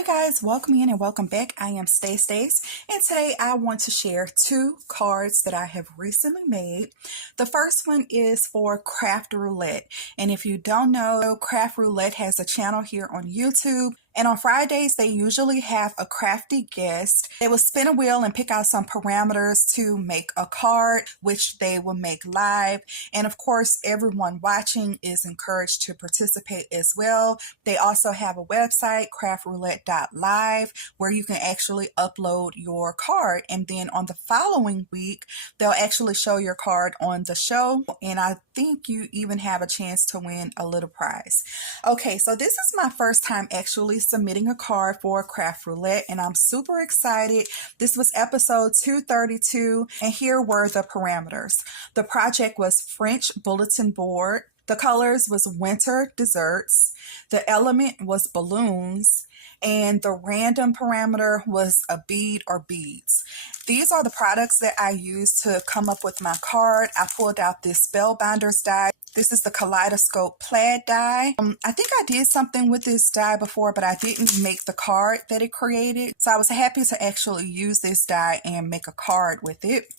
Hi guys, welcome in and welcome back. I am Stace, and today I want to share two cards that I have recently made. The first one is for Craft Roulette, and if you don't know, Craft Roulette has a channel here on YouTube. And on Fridays, they usually have a crafty guest. They will spin a wheel and pick out some parameters to make a card, which they will make live. And of course, everyone watching is encouraged to participate as well. They also have a website, craftroulette.live, where you can actually upload your card. And then on the following week, they'll actually show your card on the show. And I think you even have a chance to win a little prize. Okay, so this is my first time actually submitting a card for Craft Roulette, and I'm super excited. This was episode 232, and here were the parameters. The project was French bulletin board. The colors was winter desserts. The element was balloons. And the random parameter was a bead or beads. These are the products that I used to come up with my card. I pulled out this Spellbinders die. This is the Kaleidoscope plaid die. I think I did something with this die before, but I didn't make the card that it created. So I was happy to actually use this die and make a card with it.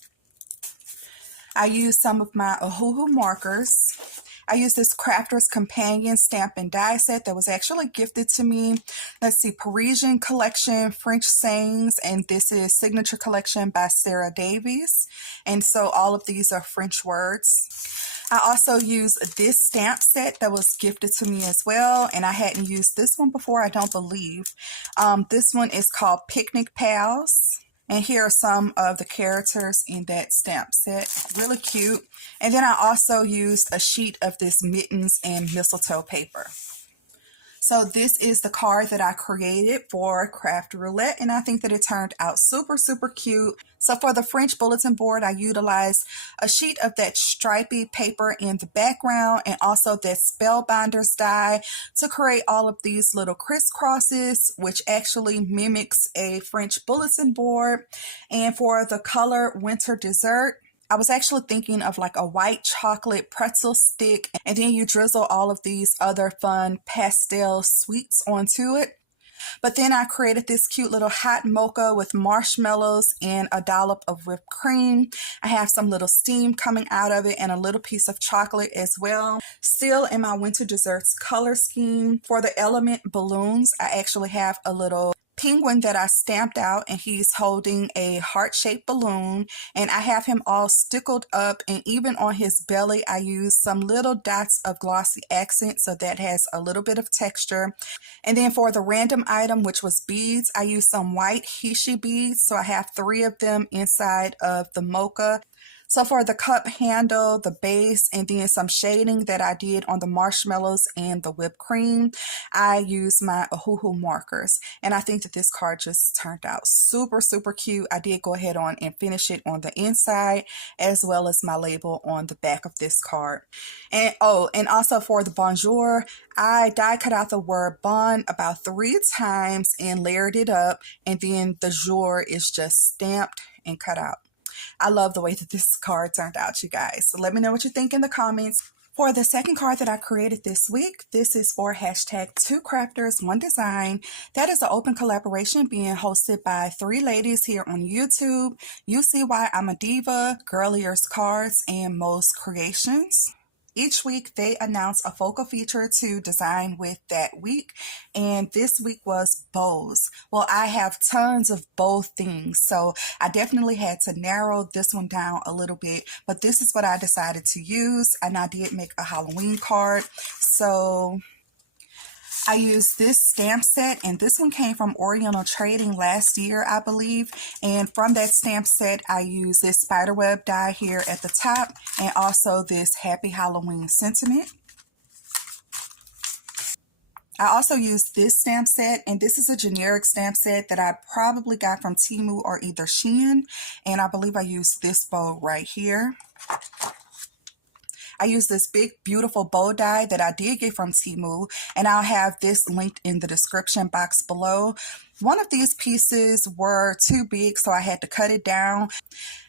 I used some of my Ohuhu markers. I used this Crafter's Companion stamp and die set that was actually gifted to me. Let's see, Parisian Collection, French Sayings, and this is Signature Collection by Sarah Davies. And so all of these are French words. I also used this stamp set that was gifted to me as well, and I hadn't used this one before, I don't believe. This one is called Picnic Pals. And here are some of the characters in that stamp set. Really cute. And then I also used a sheet of this mittens and mistletoe paper. So this is the card that I created for Craft Roulette, and I think that it turned out super, super cute. So for the French bulletin board, I utilized a sheet of that stripy paper in the background and also that Spellbinders die to create all of these little crisscrosses, which actually mimics a French bulletin board. And for the color winter dessert, I was actually thinking of like a white chocolate pretzel stick, and then you drizzle all of these other fun pastel sweets onto it. But then I created this cute little hot mocha with marshmallows and a dollop of whipped cream. I have some little steam coming out of it and a little piece of chocolate as well. Still in my winter desserts color scheme. For the element balloons, I actually have a little penguin that I stamped out, and he's holding a heart-shaped balloon, and I have him all stickled up, and even on his belly I used some little dots of glossy accent, so that has a little bit of texture. And then for the random item, which was beads, I used some white Hishi beads, so I have 3 of them inside of the mocha. So for the cup handle, the base, and then some shading that I did on the marshmallows and the whipped cream, I used my Ohuhu markers. And I think that this card just turned out super, super cute. I did go ahead on and finish it on the inside, as well as my label on the back of this card. And and also for the bonjour, I die cut out the word bon about 3 times and layered it up. And then the jour is just stamped and cut out. I love the way that this card turned out, you guys. So let me know what you think in the comments. For the second card that I created this week, this is for hashtag 2 crafters 1 design. That is an open collaboration being hosted by 3 ladies here on YouTube. You see why I'm a diva, Girlier's Cards, and Mo's Creations. Each week they announce a focal feature to design with that week, and this week was bows. Well, I have tons of bow things, so I definitely had to narrow this one down a little bit, but this is what I decided to use, and I did make a Halloween card. So I used this stamp set, and this one came from Oriental Trading last year, I believe. And from that stamp set, I used this spiderweb die here at the top, and also this Happy Halloween sentiment. I also used this stamp set, and this is a generic stamp set that I probably got from Temu or either Shein, and I believe I used this bow right here. I used this big, beautiful bow die that I did get from Temu, and I'll have this linked in the description box below. One of these pieces were too big, so I had to cut it down.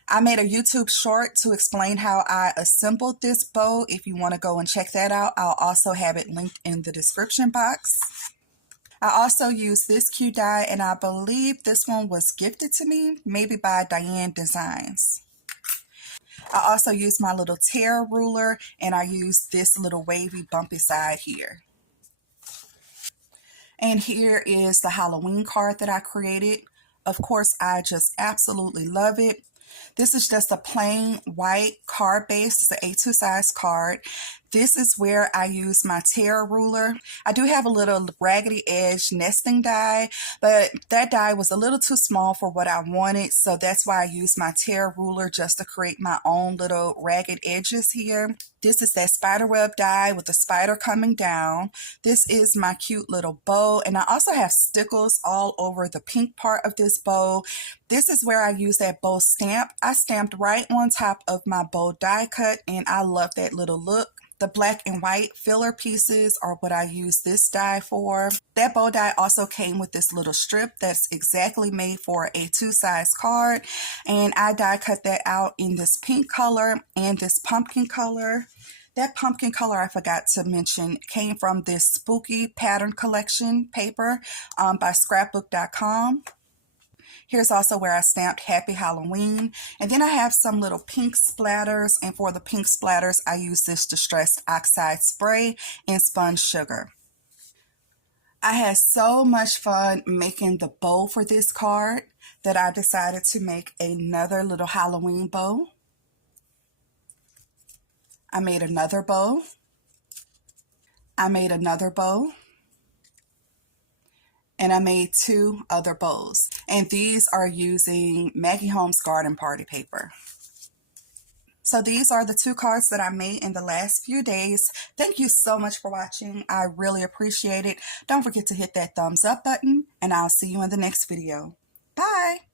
I made a YouTube short to explain how I assembled this bow. If you want to go and check that out, I'll also have it linked in the description box. I also used this cute die, and I believe this one was gifted to me, maybe by Diane Designs. I also used my little tear ruler, and I used this little wavy bumpy side here. And here is the Halloween card that I created. Of course, I just absolutely love it. This is just a plain white card base. It's an A2 size card. This is where I use my tear ruler. I do have a little raggedy edge nesting die, but that die was a little too small for what I wanted, so that's why I use my tear ruler just to create my own little ragged edges here. This is that spider web die with the spider coming down. This is my cute little bow, and I also have stickles all over the pink part of this bow. This is where I use that bow stamp. I stamped right on top of my bow die cut, and I love that little look. The black and white filler pieces are what I use this die for. That bow die also came with this little strip that's exactly made for a 2 size card, and I die cut that out in this pink color and this pumpkin color. That pumpkin color, I forgot to mention, came from this spooky pattern collection paper by scrapbook.com. Here's also where I stamped Happy Halloween. And then I have some little pink splatters. And for the pink splatters, I use this Distressed Oxide Spray and Spun Sugar. I had so much fun making the bow for this card that I decided to make another little Halloween bow. I made another bow. I made another bow. And I made 2 other bows. And these are using Maggie Holmes Garden Party paper. So these are the 2 cards that I made in the last few days. Thank you so much for watching. I really appreciate it. Don't forget to hit that thumbs up button, and I'll see you in the next video. Bye!